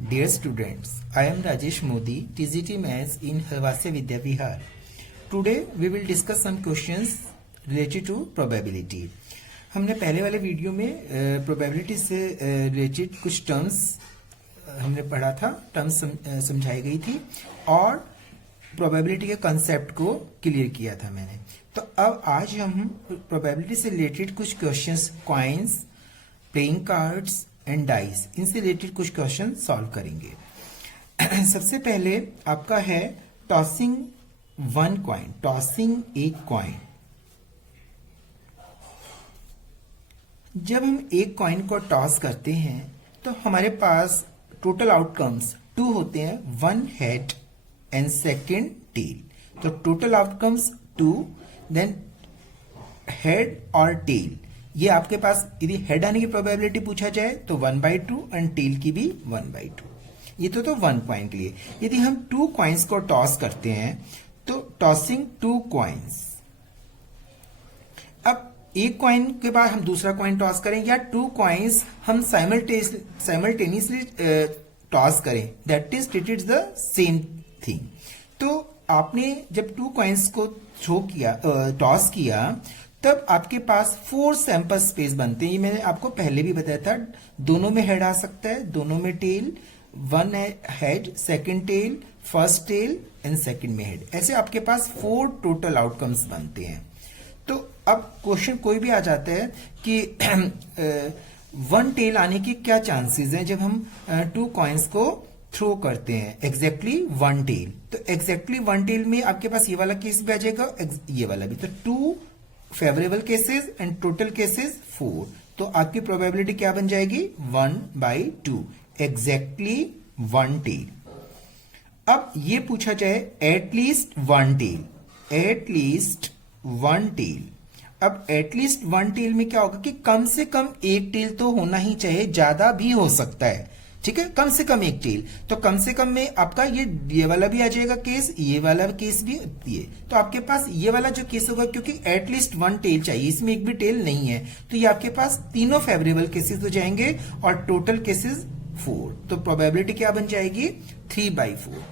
Dear students, I am Rajesh Modi, TGT Maths in Halwasya Vidya Vihar. Today we will discuss some questions related to probability. हमने पहले वाले video में probability से related कुछ terms हमने पढ़ा था, टर्म्स समझाई गई थी और प्रोबेबिलिटी के कंसेप्ट को क्लियर किया था मैंने. तो अब आज हम प्रोबेबिलिटी से रिलेटेड कुछ questions, coins, playing cards and dice, इनसे रिलेटेड कुछ क्वेश्चन सॉल्व करेंगे. सबसे पहले आपका है टॉसिंग वन कॉइन, टॉसिंग एक कॉइन. जब हम एक कॉइन को टॉस करते हैं तो हमारे पास टोटल आउटकम्स 2 होते हैं, 1 हेड एंड सेकेंड टेल. तो टोटल आउटकम्स 2, देन हेड और टेल. ये आपके पास यदि हेड आने की प्रोबेबिलिटी पूछा जाए तो 1/2 एंड टेल की भी 1/2. ये तो 1 कॉइन के लिए. यदि हम 2 कॉइन्स को टॉस करते हैं तो टॉसिंग 2 कॉइन्स. अब एक कॉइन के बाद हम दूसरा कॉइन टॉस करें या 2 कॉइन्स हम साइमल्टेनियसली टॉस करें, that is treated the same thing. तो आपने जब 2 कॉइन्स को थ्रो किया, टॉस किया, तब आपके पास 4 सैंपल स्पेस बनते हैं. ये मैंने आपको पहले भी बताया था. दोनों में हेड आ सकता है, दोनों में tail, 1 head, second tail, first tail and second में हेड. ऐसे आपके पास 4 टोटल आउटकम्स बनते हैं. तो अब क्वेश्चन कोई भी आ जाता है कि 1 टेल आने के क्या चांसेस हैं जब हम 2 कॉइन्स को थ्रो करते हैं. Exactly 1 tail. तो एग्जैक्टली 1 टेल में आपके पास ये वाला केस भी आ जाएगा, ये वाला भी. तो 2 favourable cases and total cases 4. तो आपकी प्रोबेबिलिटी क्या बन जाएगी? 1/2, एग्जैक्टली 1 टेल. अब ये पूछा जाए एटलीस्ट 1 टेल, एटलीस्ट 1 टेल. अब एटलीस्ट 1 टेल में क्या होगा कि कम से कम एक टेल तो होना ही चाहिए, ज्यादा भी हो सकता है. ठीक है, कम से कम एक टेल. तो कम से कम में आपका ये वाला भी आ जाएगा केस, ये वाला केस भी. ये तो आपके पास ये वाला जो केस होगा, क्योंकि एटलीस्ट 1 टेल चाहिए, इसमें एक भी टेल नहीं है, तो ये आपके पास तीनों फेवरेबल केसेस हो जाएंगे और टोटल केसेस 4. तो प्रोबेबिलिटी क्या बन जाएगी? 3/4.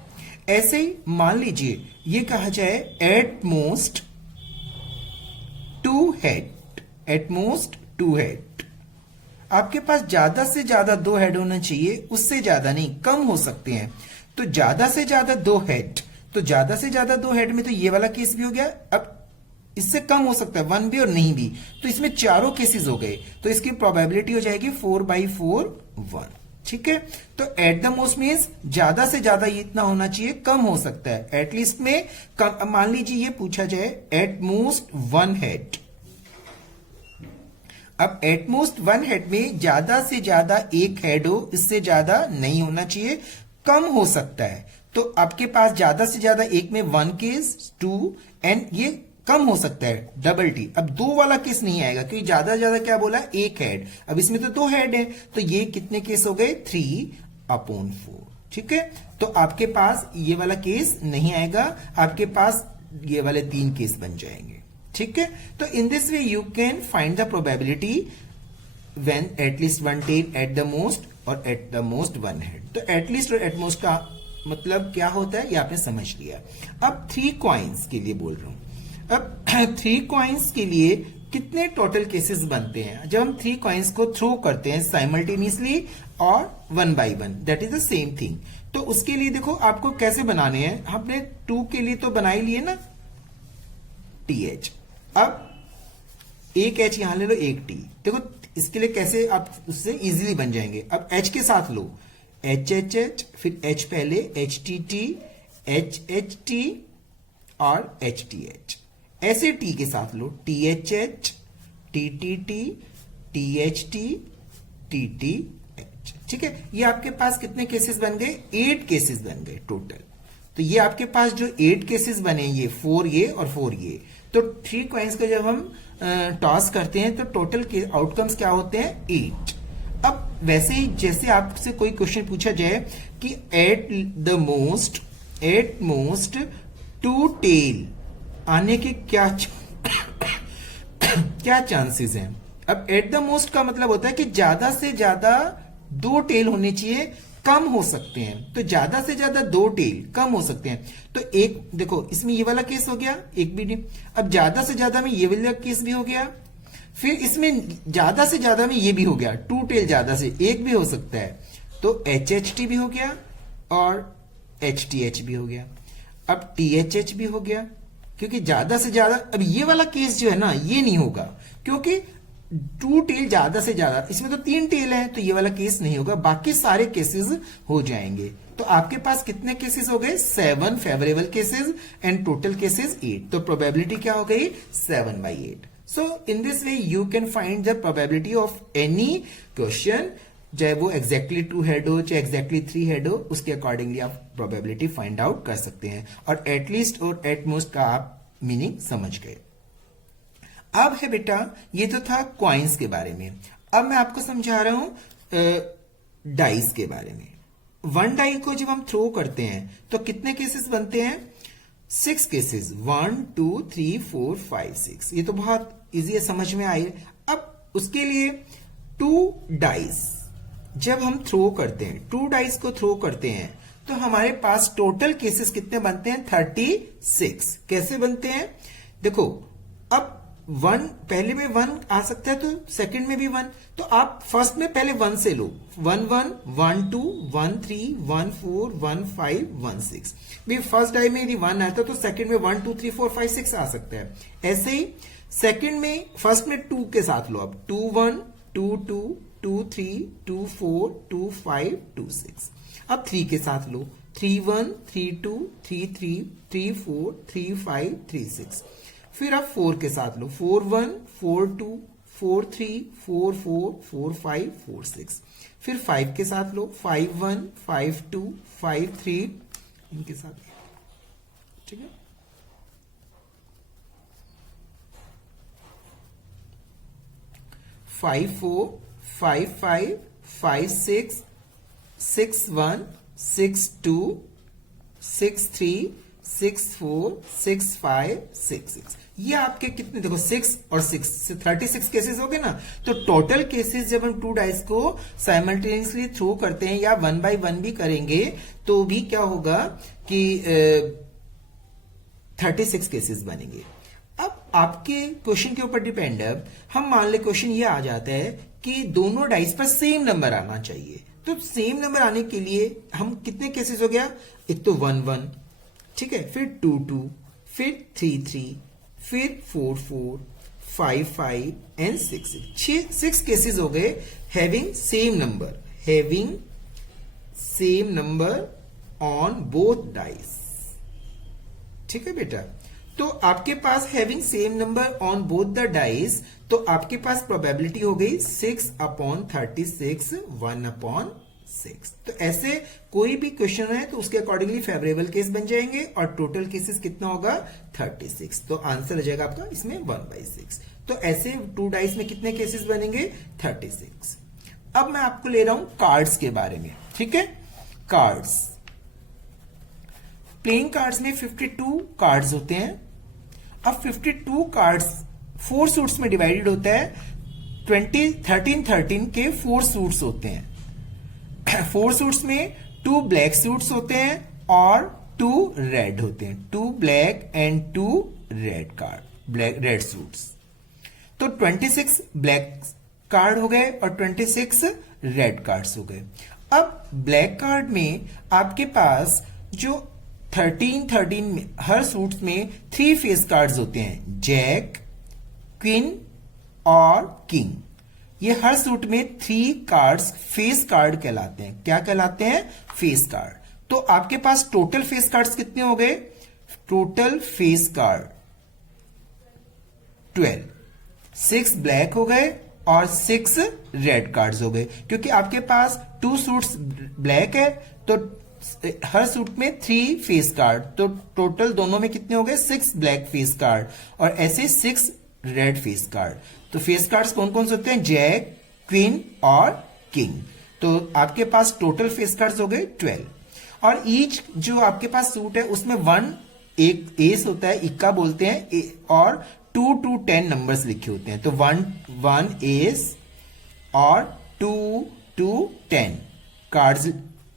ऐसे ही मान लीजिए ये कहा जाए at most 2 head, at most 2 head. आपके पास ज्यादा से ज्यादा 2 हेड होना चाहिए, उससे ज्यादा नहीं, कम हो सकते हैं. तो ज्यादा से ज्यादा 2 हेड, तो ज्यादा से ज्यादा 2 हेड में तो ये वाला केस भी हो गया. अब इससे कम हो सकता है 1 भी और नहीं भी, तो इसमें चारों केसेस हो गए. तो इसकी प्रोबेबिलिटी हो जाएगी 4/4, 1. ठीक है. तो एट द मोस्ट मीन्स ज्यादा से ज्यादा इतना होना चाहिए, कम हो सकता है. एटलीस्ट में कम. मान लीजिए ये पूछा जाए एट मोस्ट 1 हेड. अब एटमोस्ट 1 हेड में ज्यादा से ज्यादा एक हेड हो, इससे ज्यादा नहीं होना चाहिए, कम हो सकता है. तो आपके पास ज्यादा से ज्यादा एक में 1 केस, 2 एंड ये कम हो सकता है डबल टी. अब 2 वाला केस नहीं आएगा क्योंकि ज्यादा से ज्यादा क्या बोला? एक हेड. अब इसमें तो 2 हेड है, तो ये कितने केस हो गए? 3/4. ठीक है. तो आपके पास ये वाला केस नहीं आएगा, आपके पास ये वाले 3 केस बन जाएंगे. ठीक है. तो in this way you can find the probability when at least 1 tail, at the most और एट द मोस्ट 1 हेड. तो एटलीस्ट और एटमोस्ट का मतलब क्या होता है ये आपने समझ लिया. अब 3 कॉइन्स के लिए बोल रहा हूं. अब 3 कॉइन्स के लिए कितने टोटल केसेस बनते हैं जब हम 3 कॉइन्स को थ्रो करते हैं साइमल्टेनियसली और 1/1, that is the same thing. तो उसके लिए देखो आपको कैसे बनाने हैं. हमने 2 के लिए तो बना ही लिए ना, TH. अब एक H यहां ले लो, एक T. देखो इसके लिए कैसे आप उससे इजीली बन जाएंगे. अब H के साथ लो HHH, फिर H पहले, HTT, HHT और HTH. ऐसे T के साथ लो THH, TTT, THT, TTH. ठीक है. ये आपके पास कितने केसेस बन गए? 8 केसेस बन गए टोटल. तो ये आपके पास जो 8 केसेस बने, ये 4 ये और 4 ये. तो 3 कॉइन्स को जब हम टॉस करते हैं तो टोटल के आउटकम्स क्या होते हैं? 8. अब वैसे ही जैसे आपसे कोई क्वेश्चन पूछा जाए कि एट मोस्ट 2 टेल आने के क्या क्या चांसेस हैं. अब एट द मोस्ट का मतलब होता है कि ज्यादा से ज्यादा 2 टेल होने चाहिए, कम हो सकते हैं, तो ज्यादा से ज्यादा 2 टेल कम हो सकते हैं। तो एक देखो इसमें ये वाला केस हो गया, एक भी नहीं। अब ज्यादा से ज्यादा में ये वाला केस भी हो गया, फिर इसमें ज्यादा से ज्यादा में ये भी हो गया, 2 टेल ज्यादा से एक भी हो सकता है, तो HHT भी हो गया और HTH भी हो गया। अब THH भी हो गया, क्योंकि ज्यादा से ज्यादा, अब ये वाला केस जो है ना ये नहीं होगा, क्योंकि 2 टेल ज्यादा से ज्यादा, इसमें तो 3 टेल है, तो ये वाला केस नहीं होगा, बाकी सारे केसेस हो जाएंगे। तो आपके पास कितने केसेस हो गए? 7 favourable cases and total cases 8। तो प्रोबेबिलिटी क्या हो गई? 7/8। So in this way you can find the probability of any question, चाहे वो एग्जैक्टली 2 हेड हो चाहे एग्जैक्टली 3 हेड हो, उसके अकॉर्डिंगली आप प्रोबेबिलिटी फाइंड आउट कर सकते हैं, और एटलीस्ट और एटमोस्ट का आप मीनिंग समझ गए। अब है बेटा, ये तो था कॉइन्स के बारे में। अब मैं आपको समझा रहा हूं डाइस के बारे में। 1 डाई को जब हम थ्रो करते हैं तो कितने केसेस बनते हैं? 6 केसेस, 1 2 3 4 5 6। ये तो बहुत इजी है, समझ में आई। अब उसके लिए 2 डाइस जब हम थ्रो करते हैं, 2 डाइस को थ्रो करते हैं, तो हमारे पास टोटल केसेस कितने बनते हैं? 36। कैसे बनते हैं? देखो, अब 1 पहले में 1 आ सकता है, तो सेकंड में भी 1, तो आप फर्स्ट में पहले 1 से लो, 1 1 1 2 1 3 1 4 1 5 1 6। भी फर्स्ट डाई में यदि 1 आता है तो सेकंड में 1 2 3 4 5 6 आ सकता है। ऐसे ही सेकंड में, फर्स्ट में 2 के साथ लो, अब 2 1 2 2 2 3 2 4 2 5 2 6। अब 3 के साथ लो, 3 1 3 2 3 3 3 4 3 5 3 6। फिर आप 4 के साथ लो, 4 1 4 2 4 3 4 4 4 5 4 6। फिर 5 के साथ लो, 5 1 5 2 5 3, इनके साथ, ठीक है। फाइव 4 5 5 5 6 6 1 6 2 6 3 6 4 6 5 6 6। ये आपके कितने, देखो 6 और 6 से 36 केसेस हो गए ना। तो टोटल केसेस जब हम 2 डाइस को साइमल्टेनियसली थ्रो करते हैं या 1 बाय 1 भी करेंगे, तो भी क्या होगा कि 36 केसेस बनेंगे। अब आपके क्वेश्चन के ऊपर डिपेंड है। हम मान ले क्वेश्चन ये आ जाता है कि दोनों डाइस पर सेम नंबर आना चाहिए, तो सेम नंबर आने के लिए हम कितने केसेस हो गया? एक तो 1 1, ठीक है, फिर 2 2, फिर 3 3, फिर 4 4 5 5 एंड 6 6 केसेस हो गए having same number on both dice. ठीक है बेटा, तो आपके पास having same number on both the dice, तो आपके पास प्रोबेबिलिटी हो गई 6/36 1/6। तो ऐसे कोई भी क्वेश्चन है तो उसके अकॉर्डिंगली फेवरेबल केस बन जाएंगे, और टोटल केसेस कितना होगा? 36। तो आंसर हो जाएगा आपका इसमें 1/6। तो ऐसे 2 डाइस में कितने केसेस बनेंगे? 36। अब मैं आपको ले रहा हूं कार्ड्स के बारे में, ठीक है। कार्ड्स, प्लेइंग कार्ड्स में 52 कार्ड्स होते हैं। अब 52 कार्ड्स 4 सूट्स में डिवाइडेड होता है। 13 के 4 सूट्स होते हैं। 4 सूट्स में 2 ब्लैक सूट्स होते हैं और 2 रेड होते हैं। 2 black and 2 red card, red suits. तो 26 ब्लैक कार्ड हो गए और 26 रेड कार्ड्स हो गए। अब ब्लैक कार्ड में आपके पास जो 13 में हर सूट्स में 3 फेस कार्ड्स होते हैं, जैक, क्वीन और किंग। ये हर सूट में 3 कार्ड्स फेस कार्ड कहलाते हैं। क्या कहलाते हैं? Face card. तो आपके पास टोटल फेस कार्ड्स कितने हो गए? Total face card 12। 6 ब्लैक हो गए और 6 रेड कार्ड्स हो गए, क्योंकि आपके पास 2 सूट्स ब्लैक है तो हर सूट में 3 फेस कार्ड, तो टोटल दोनों में कितने हो गए? 6 ब्लैक फेस कार्ड और ऐसे 6 रेड फेस कार्ड। तो फेस कार्ड्स कौन कौन से होते हैं? जैक, क्वीन और किंग। तो आपके पास टोटल फेस कार्ड्स हो गए 12। और ईच जो आपके पास सूट है उसमें 1 एक एस होता है, इक्का बोलते हैं, और 2 to 10 नंबर्स लिखे होते हैं। तो 1 एस और 2 to 10 कार्ड्स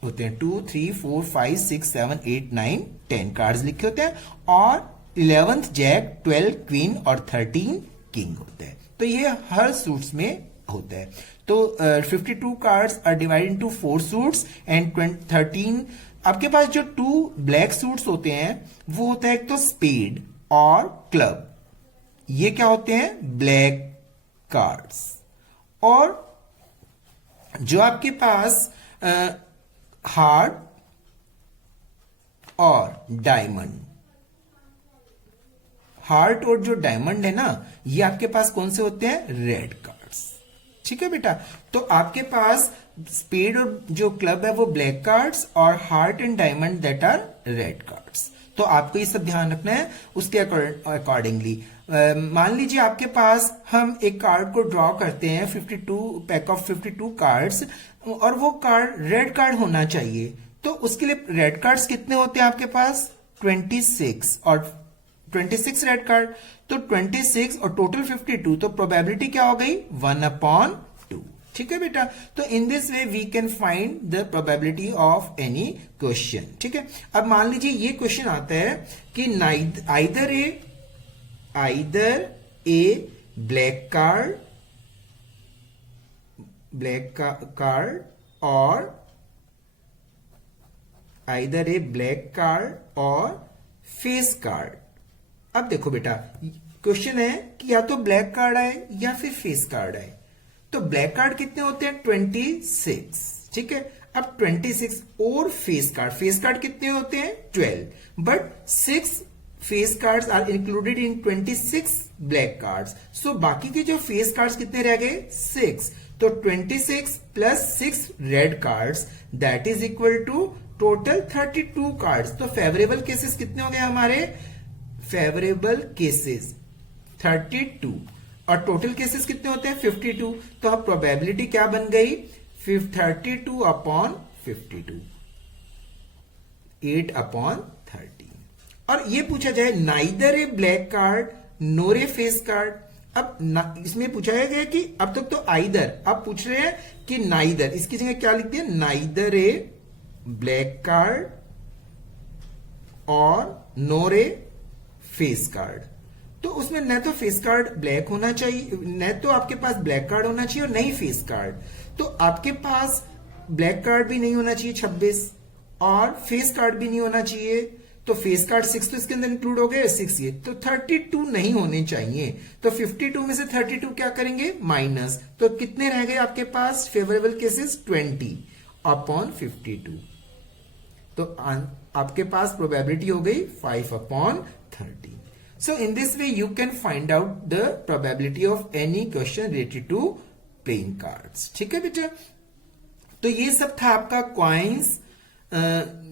होते हैं, 2 3 4 5 6 7 8 9 10 कार्ड्स लिखे होते हैं, और 11th जैक, 12 क्वीन और 13 किंग होते हैं। तो ये हर सूट्स में होता है। तो 52 cards are divided into 4 suits and 13। आपके पास जो 2 ब्लैक सूट्स होते हैं वो होता है एक तो स्पेड और क्लब, ये क्या होते हैं, ब्लैक कार्ड्स। और जो आपके पास हार्ट और डायमंड, हार्ट और जो डायमंड है ना, ये आपके पास कौन से होते हैं, रेड कार्ड्स। ठीक है बेटा, तो आपके पास स्पेड और जो क्लब है वो ब्लैक कार्ड्स, और heart and diamond that are red cards. तो आपको ये सब ध्यान रखना है उसके अकॉर्डिंगली। मान लीजिए आपके पास हम एक कार्ड को ड्रॉ करते हैं, 52 पैक ऑफ 52 कार्ड्स, और वो कार्ड रेड कार्ड होना चाहिए। तो उसके लिए रेड कार्ड्स कितने होते हैं आपके पास, 26, और 26 रेड कार्ड, तो 26 और टोटल 52, तो प्रोबेबिलिटी क्या हो गई, 1/2। ठीक है बेटा, तो in this way we can find the probability of any question. ठीक है, अब मान लीजिए ये क्वेश्चन आता है कि आइदर ए ब्लैक कार्ड और आइदर ए ब्लैक कार्ड और फेस कार्ड। अब देखो बेटा, क्वेश्चन है कि या तो ब्लैक कार्ड आए या फिर फेस कार्ड आए। तो ब्लैक कार्ड कितने होते हैं, 26। ठीक है, अब 26 और फेस कार्ड कितने होते हैं, 12, but 6 face cards are included in 26 black cards. So बाकी के जो फेस कार्ड्स कितने रह गए, 6। तो 26 plus 6 red cards that is equal to total 32 cards. तो फेवरेबल केसेस कितने हो गए हमारे, फेवरेबल केसेस 32, और टोटल केसेस कितने होते हैं, 52। तो अब प्रोबेबिलिटी क्या बन गई, 32/52, 8/13। और ये पूछा जाए नाइदर ए ब्लैक कार्ड नोर ए फेस कार्ड। अब इसमें पूछा गया कि अब तक तो आइदर, अब पूछ रहे हैं कि नाइदर, इसकी जगह क्या लिख दिया, नाइदर ए ब्लैक कार्ड और नोर ए फेस कार्ड। तो उसमें न तो फेस कार्ड ब्लैक होना चाहिए, न तो आपके पास ब्लैक कार्ड होना चाहिए और नहीं फेस कार्ड। तो आपके पास ब्लैक कार्ड भी नहीं होना चाहिए 26, और फेस कार्ड भी नहीं होना चाहिए। तो फेस कार्ड 6 तो इसके अंदर इंक्लूड हो गए, 6 ये, तो 32 नहीं होने चाहिए। तो 52 में से 32 क्या करेंगे, माइनस। तो कितने रह गए आपके पास फेवरेबल केसेस, 20/52। तो आपके पास प्रोबेबिलिटी हो गई 5/13। So in this way you can find out the probability of any question related to playing cards. ठीक है बेटा, तो ये सब था आपका कॉइन्स,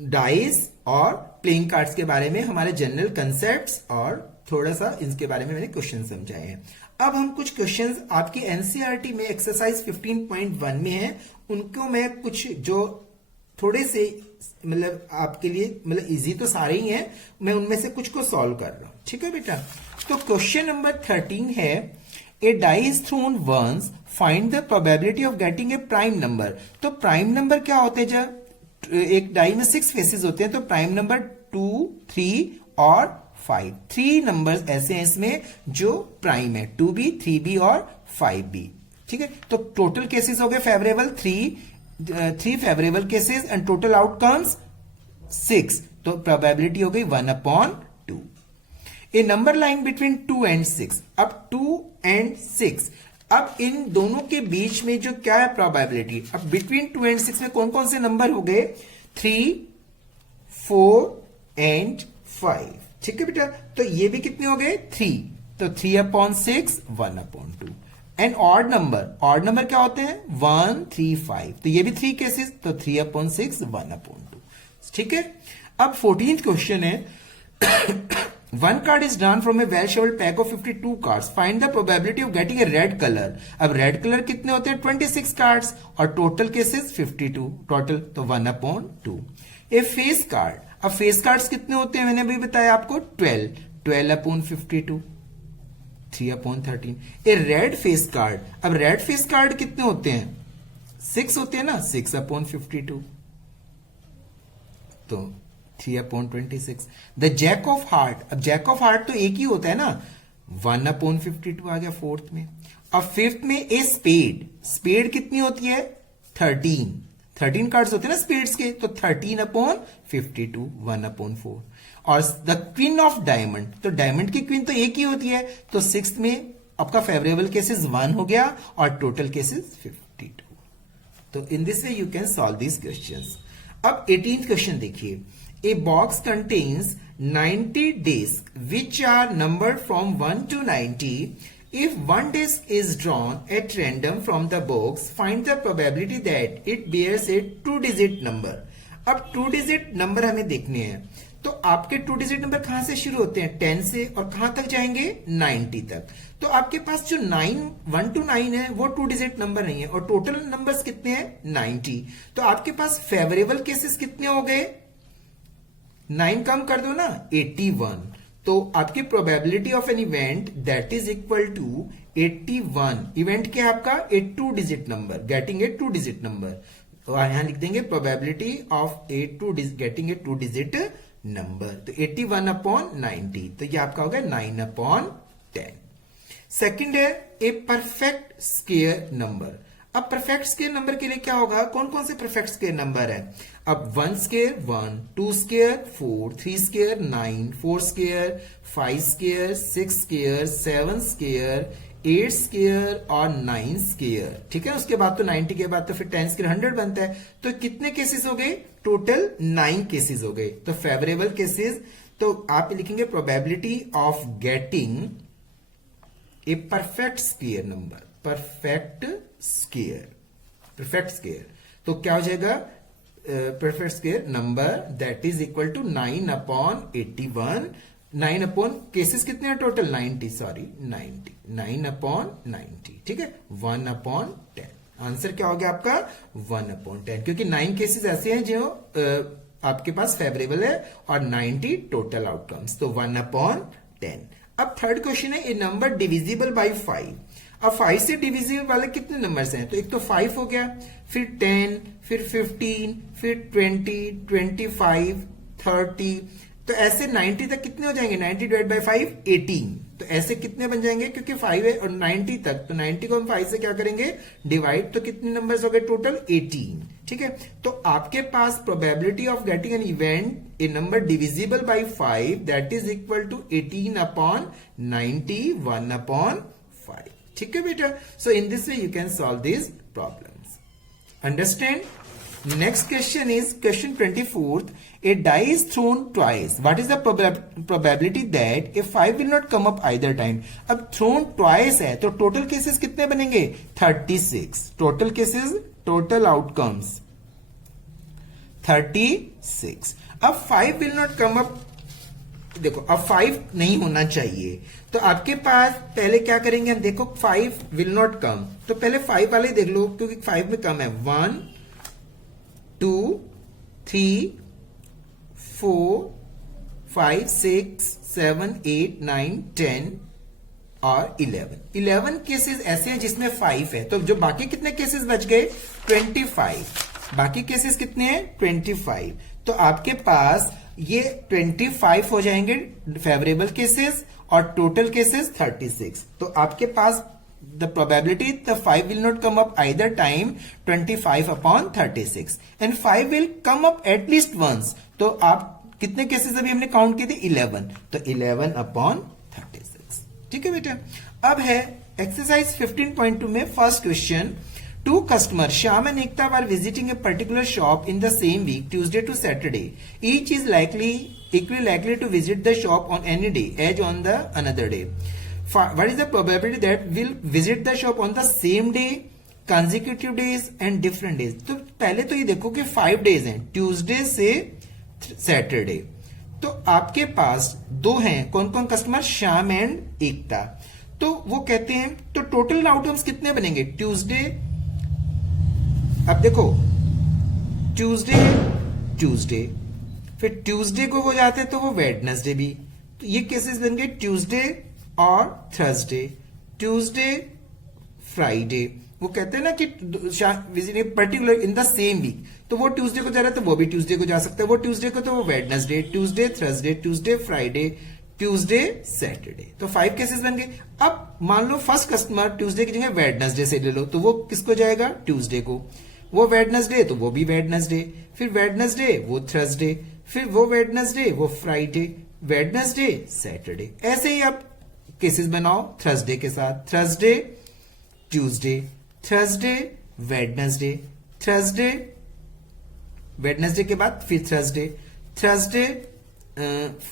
डाइस और प्लेइंग कार्ड्स के बारे में हमारे जनरल कंसेप्ट्स, और थोड़ा सा इसके बारे में मैंने क्वेश्चन समझाए हैं। अब हम कुछ क्वेश्चंस आपकी एनसीईआरटी में एक्सरसाइज 15.1 में है, उनको मैं कुछ जो थोड़े से मतलब आपके लिए मतलब इजी तो सारे ही हैं, मैं उनमें से कुछ को सॉल्व कर रहा हूं। ठीक है बेटा, तो क्वेश्चन नंबर 13 है, a die is thrown once, find the probability of getting a prime number. तो प्राइम नंबर क्या होते हैं, जब एक डाई में 6 फेसेस होते हैं, तो प्राइम नंबर 2, 3 और 5, 3 नंबर्स ऐसे हैं इसमें जो प्राइम है, 2B, 3B और 5B। ठीक है, तो टोटल केसेस हो गए favourable 3 favourable cases and total outcomes 6। तो प्रोबेबिलिटी हो गई 1/2। ए नंबर लाइन बिटवीन 2 and 6। अब 2 and 6, अब इन दोनों के बीच में जो क्या है प्रोबेबिलिटी, अब बिटवीन 2 and 6 में कौन कौन से नंबर हो गए, 3, 4 and 5। ठीक है बेटा, तो ये भी कितने हो गए, 3। तो 3/6, 1/2। एंड ऑड नंबर क्या होते हैं, 1, 3, 5। तो ये भी 3 केसेस, तो 3/6, 1/2। ठीक है, अब 14th क्वेश्चन है, one card is drawn from A well shuffled pack of 52 cards, find the probability of getting A red colour. अब रेड कलर कितने होते हैं, 26 कार्ड्स, और टोटल केसेस 52 टोटल, तो 1/2। ए फेस कार्ड, अब फेस कार्ड्स कितने होते हैं, मैंने अभी बताया आपको 12/52, 3/13। ए रेड फेस कार्ड, अब रेड फेस कार्ड कितने होते हैं, 6 होते हैं ना, 6/52, तो 3/26। द जैक ऑफ हार्ट, अब जैक ऑफ हार्ट तो एक ही होता है ना, 1/52 आ गया फोर्थ में। अब फिफ्थ में ए स्पेड, स्पेड कितनी होती है 13 कार्ड्स होते हैं ना स्पेड्स के, तो 13/52 1/4। और द क्वीन ऑफ डायमंड, तो डायमंड की क्वीन तो एक ही होती है, तो सिक्स्थ में आपका फेवरेबल केसेस 1 हो गया और टोटल केसेस 52। तो in this way you can solve this questions. अब 18th क्वेश्चन देखिए, a box contains 90 disc which are numbered from 1 to 90. If one disc is drawn at random from the box, find the probability that it bears a 2-digit number. अब 2-digit number हमें देखने हैं, तो आपके 2-digit number कहां से शुरू होते हैं 10 से, और कहां तक जाएंगे 90 तक। तो आपके पास जो 1 to 9 है वो 2-digit नंबर नहीं है, और टोटल नंबर्स कितने हैं 90। तो आपके पास फेवरेबल केसेस कितने हो गए, 9 कम कर दो ना 81। तो आपकी probability of an event that is equal to 81। Event क्या है आपका, a 2-digit number, getting a 2-digit number. तो यहां लिख देंगे probability of getting a 2-digit number, तो 81/90, तो ये आपका होगा 9/10। सेकंड है ए परफेक्ट स्क्वायर नंबर। अब परफेक्ट स्क्वायर नंबर के लिए क्या होगा, कौन कौन से परफेक्ट स्क्वायर नंबर है। अब 1 square 1, 2 square 4, 3 square 9, 4 square 5 square 6 square 7 square 8 square और 9 स्क्वायर। ठीक है, उसके बाद तो 90 के बाद तो फिर 10 स्क्वायर 100 बनता है। तो कितने केसेस हो गए, टोटल 9 केसेस हो गए। तो फेवरेबल केसेस, तो आप लिखेंगे probability of getting a perfect square number, perfect square, तो क्या हो जाएगा perfect square number that is equal to 9/81। 9 upon cases कितने हैं टोटल 90, सॉरी 90, 9/90। ठीक है, 1/10। आंसर क्या हो गया आपका 1/10, क्योंकि 9 केसेस ऐसे हैं जो आपके पास फेवरेबल है और 90 टोटल आउटकम्स, तो 1/10। अब थर्ड क्वेश्चन है, ए नंबर डिविजिबल बाय 5। अब 5 से डिविजिबल वाले कितने नंबर्स हैं, तो एक तो 5 हो गया, फिर 10, फिर 15, फिर 20, 25, 30, तो ऐसे 90 तक कितने हो जाएंगे, 90 डिवाइड बाय 5 18। तो ऐसे कितने बन जाएंगे, क्योंकि 5 है और 90 तक, तो 90 को हम 5 से क्या करेंगे डिवाइड, तो कितने नंबर्स हो गए टोटल 18। ठीक है, तो आपके पास probability of getting an event a number divisible by 5 that is equal to 18/90, 1/5। ठीक है बेटा, so in this way you can solve this problems. Understand. Next question is question 24th. A die is thrown twice. What is the probability that a 5 will not come up either time? अब thrown twice है, तो total cases कितने बनेंगे 36। Total cases, total outcomes 36। अब 5 will not come up, देखो अब 5 नहीं होना चाहिए, तो आपके पास पहले क्या करेंगे हम, देखो 5 will not come, तो पहले 5 वाले देख लो, क्योंकि 5 में कम है। 1 2 3 4 5 6 7 8 9 10 और 11 केसेस ऐसे हैं जिसमें 5 है, तो जो बाकी कितने केसेस बच गए 25। बाकी केसेस कितने हैं 25। तो आपके पास ये 25 हो जाएंगे फेवरेबल केसेस और टोटल केसेस 36। तो आपके पास the probability the 5 will not come up either time 25/36 and 5 will come up at least once। तो आप कितने केसेस अभी हमने काउंट किए थे 11, तो 11/36। ठीक है बेटा। अब है एक्सरसाइज 15.2 में first question, two customer Shyam and Ekta were visiting a particular shop in the same week Tuesday to Saturday. Each is equally likely to visit the shop on any day as on the another day. What is the probability that will visit the shop on the same day, consecutive days and different days? तो पहले तो ये देखो कि 5 days हैं, Tuesday से Saturday. तो आपके पास 2 हैं, कौन कौन कस्टमर, श्याम एंड एकता। तो वो कहते हैं, तो टोटल आउटकम्स कितने बनेंगे ट्यूसडे, अब देखो ट्यूसडे फिर ट्यूसडे को वो जाते हैं तो वो वेडनेसडे भी, तो ये केसेस बन गए ट्यूसडे और थर्सडे, ट्यूसडे फ्राइडे। वो कहते हैं ना कि particular in the same week, तो वो ट्यूसडे को जा रहा है तो वो भी ट्यूसडे को जा सकता है, वो ट्यूसडे को तो वो Wednesday, Tuesday Thursday, Tuesday Friday, Tuesday Saturday. तो 5 केसेस बन गए। अब मान लो फर्स्ट कस्टमर ट्यूसडे की जगह वेडनेसडे से ले लो, तो वो किसको जाएगा, ट्यूसडे को। वो वेडनेसडे तो वो भी वेडनेसडे, फिर वेडनेसडे वो थर्सडे, फिर वो वेडनेसडे वो फ्राइडे, वेडनेसडे सैटरडे। ऐसे ही आप केसेस बनाओ थर्सडे के साथ, Thursday Tuesday, Thursday Wednesday, Thursday Wednesday के बाद फिर Thursday, Thursday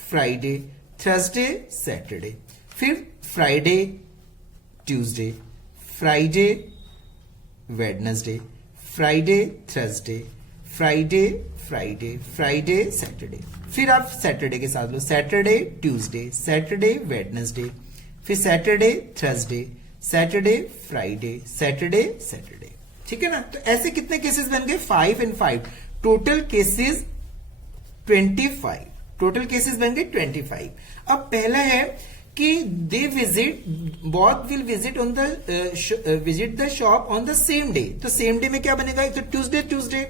Friday, Thursday Saturday, फिर Friday Tuesday, Friday Wednesday, Friday Thursday, Friday Friday, Friday Saturday. फिर आप सैटरडे के साथ लो, सैटरडे ट्यूसडे, सैटरडे वेडनेसडे, फिर Saturday Thursday, Saturday Friday, Saturday Saturday. ठीक है ना। तो ऐसे कितने केसेस बन गए, 5 and 5, total cases 25, total cases बन गए 25। अब पहला है कि they visit, both will visit on the visit the shop on the same day. तो सेम डे में क्या बनेगा, एक तो ट्यूसडे ट्यूसडे,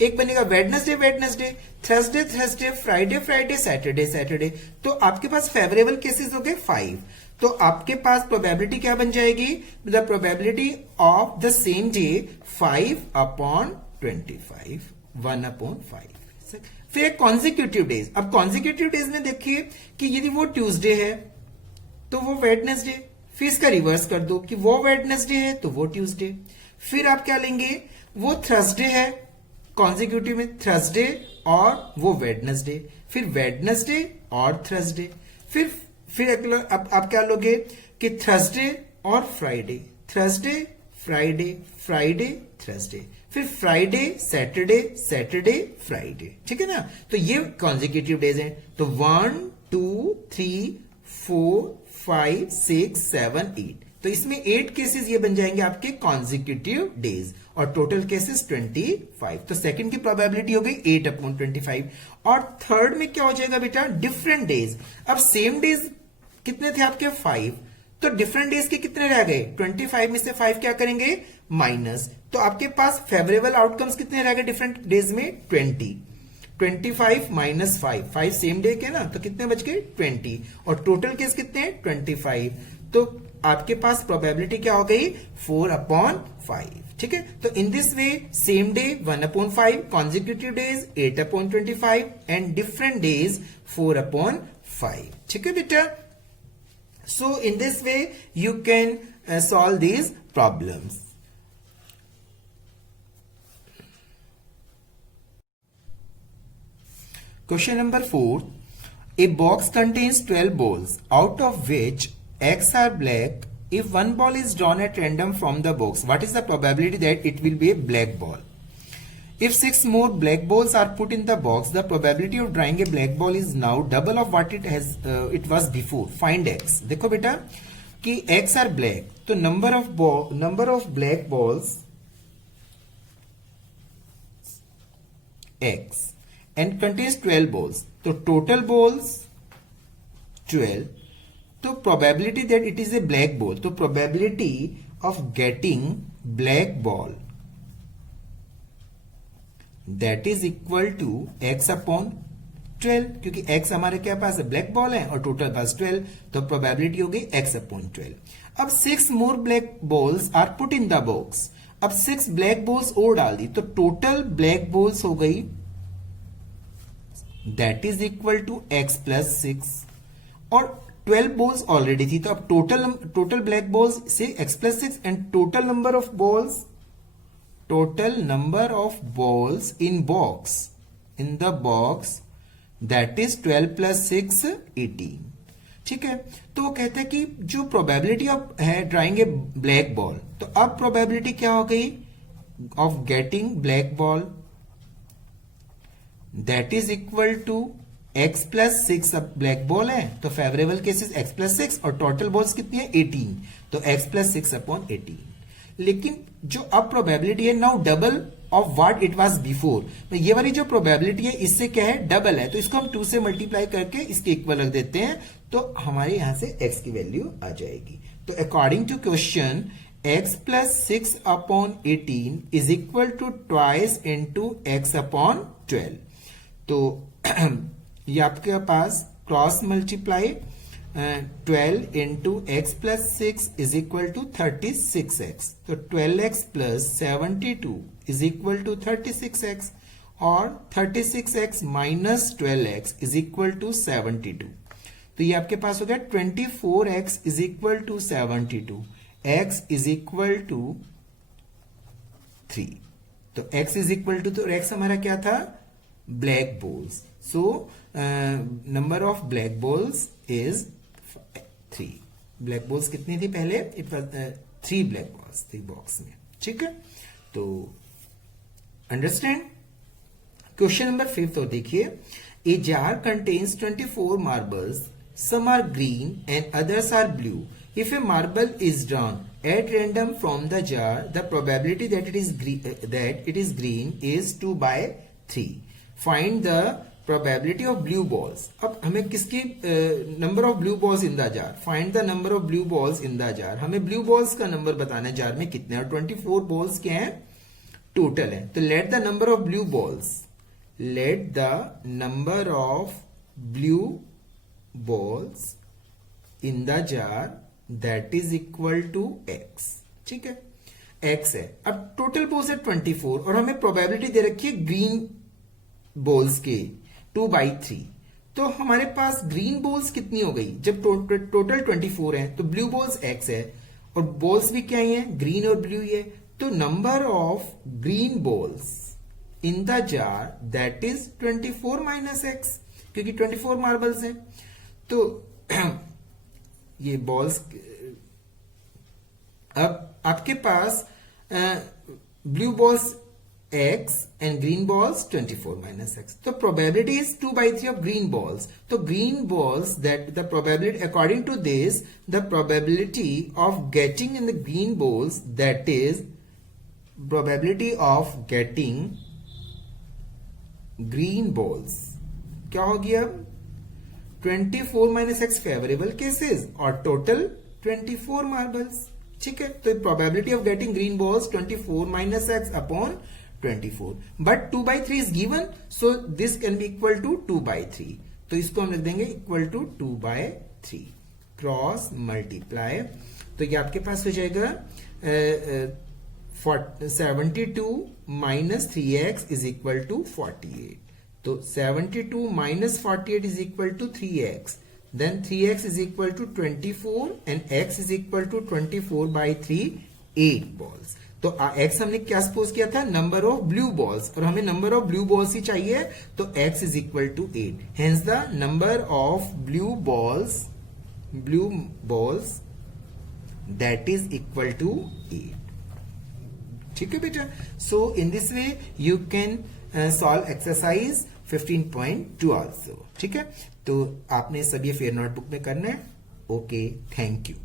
एक बनेगा Wednesday Wednesday, Thursday Thursday, Friday Friday, Saturday Saturday. तो आपके पास फेवरेबल केसेस हो गए 5। तो आपके पास प्रोबेबिलिटी क्या बन जाएगी, the probability of the same day 5/25, 1/5। फिर कॉन्जिक्यूटिव डेज। अब कॉन्जिक्यूटिव डेज में देखिए कि यदि वो ट्यूसडे है तो वो वेडनेसडे, फिर इसका रिवर्स कर दो कि वो वेडनेसडे है तो वो ट्यूसडे, फिर आप क्या लेंगे, वो थर्सडे है कॉन्जिक्यूटिव में, थर्सडे और वो वेडनेसडे, फिर वेडनेसडे और थर्सडे, फिर अब आप क्या लोगे कि थर्सडे और Friday, Thursday Friday, Friday Thursday, फिर फ्राइडे सैटरडे, सैटरडे फ्राइडे। ठीक है ना। तो ये कॉन्जिक्यूटिव डेज हैं। तो 1 2 3 4 5 6 7 8, तो इसमें 8 केसेस ये बन जाएंगे आपके कॉन्जिक्यूटिव डेज और टोटल केसेस 25। तो सेकंड की प्रोबेबिलिटी हो गई 8/25। और थर्ड में क्या हो जाएगा बेटा, डिफरेंट डेज। अब सेम डेज कितने थे आपके 5, तो डिफरेंट डेज के कितने रह गए, 25 में से 5 क्या करेंगे, माइनस। तो आपके पास फेवरेबल आउटकम्स कितने रह गए डिफरेंट डेज में, 20। 25 माइनस 5 सेम डे के ना, तो कितने बच गए 20, और टोटल केस कितने हैं 25। तो आपके पास प्रोबेबिलिटी क्या हो गई, 4/5। ठीक है। तो in this way same day 1/5, consecutive days 8/25 and different days 4/5। ठीक है बेटा। So in this way you can solve these problems. Question number 4. A box contains 12 balls, out of which X are black. If one ball is drawn at random from the box, what is the probability that it will be a black ball? If 6 more black balls are put in the box, the probability of drawing a black ball is now double of what it was before. Find X. देखो बेटा कि X are black, तो number of black balls X and contains 12 balls. तो total balls 12. तो probability that it is a black ball. तो probability of getting black ball that is equal to x/12, क्योंकि x हमारे क्या पास है, black ball है और टोटल पास 12, तो प्रोबेबिलिटी हो गई x/12। अब 6 more black balls are put in the box. अब 6 ब्लैक बॉल्स और डाल दी, तो टोटल ब्लैक बॉल्स हो गई that is equal to x+6, और 12 बॉल्स ऑलरेडी थी, तो अब टोटल ब्लैक बॉल्स से x+6 and total number of balls, total number of balls in the box that is 12 plus 6 18। ठीक है। तो वो कहते हैं कि जो प्रोबेबिलिटी ऑफ है ड्राइंग ए ब्लैक बॉल, तो अब प्रोबेबिलिटी क्या हो गई of getting black ball that is equal to x+6। अब ब्लैक बॉल है तो फेवरेबल केसेस x+6 और टोटल बॉल्स कितनी है 18, तो x+6/18। लेकिन जो अब प्रोबेबिलिटी है now double of what it was before, तो ये वाली जो प्रोबेबिलिटी है इससे क्या है, डबल है, तो इसको हम 2 से मल्टीप्लाई करके इसके इक्वल रख देते हैं, तो हमारे यहां से x की वैल्यू आ जाएगी। तो according to question x plus 6 upon 18 is equal to twice into x upon 12। तो ये आपके पास cross multiply 12 into x plus 6 is equal to 36x। तो 12x plus 72 is equal to 36x और 36x minus 12x is equal to 72। तो ये आपके पास हो गया 24x is equal to 72, x is equal to 3। तो x इज इक्वल टू, तो x हमारा क्या था, black balls. So number of black balls is 3। Black बॉल्स कितनी थी पहले, इट वाज 3 ब्लैक बॉल्स थी बॉक्स में, ठीक है। तो अंडरस्टैंड। क्वेश्चन नंबर 5 तो देखिए, a jar contains 24 marbles, some are green and others are blue. If a marble is drawn at random from the jar, the probability that it is green is 2/3. Find the probability of blue balls. अब हमें किसकी number of blue balls in the jar, find the number of blue balls in the jar. हमें blue balls का number बताना है jar में कितने, और 24 बॉल्स क्या है, टोटल है। तो let the number of blue balls, let the number of blue balls in the jar that is equal to x, ठीक है, x है। अब टोटल बॉल्स है 24 और हमें प्रोबेबिलिटी दे रखी है ग्रीन बॉल्स के 2/3। तो हमारे पास ग्रीन बॉल्स कितनी हो गई, जब टोटल 24 है तो ब्लू बॉल्स x है और बॉल्स भी क्या ही है, ग्रीन और ब्लू ही है। तो number of green balls in the jar that is 24 minus x, क्योंकि 24 मार्बल्स हैं। तो ये बॉल्स, अब आपके पास blue balls x and green balls 24 minus x. So probability is 2/3 of green balls. So green balls, that the probability, according to this, the probability of getting in the green balls, that is probability of getting green balls, क्या होगी अब, 24 minus x favorable cases और total 24 marbles, ठीक है। तो probability of getting green balls 24 minus x upon 24, but 2/3 is given, so this can be equal to 2/3. तो इसको हम लिख देंगे इक्वल टू 2/3, क्रॉस मल्टीप्लाई। तो ये आपके पास हो जाएगा 72 minus 3x is equal to 48। तो 72 minus 48 is equal to 3x, then 3x is equal to 24 and x is equal to 24/3, 8 balls. तो x हमने क्या सपोज किया था, नंबर ऑफ ब्लू बॉल्स, और हमें नंबर ऑफ ब्लू बॉल्स ही चाहिए, तो x is equal to 8। Hence the number of blue balls that is equal to 8, ठीक है बेटा। So in this way you can solve exercise 15.2 also, ठीक है। तो आपने सभी फेयर नोटबुक में करना है। Okay, thank you.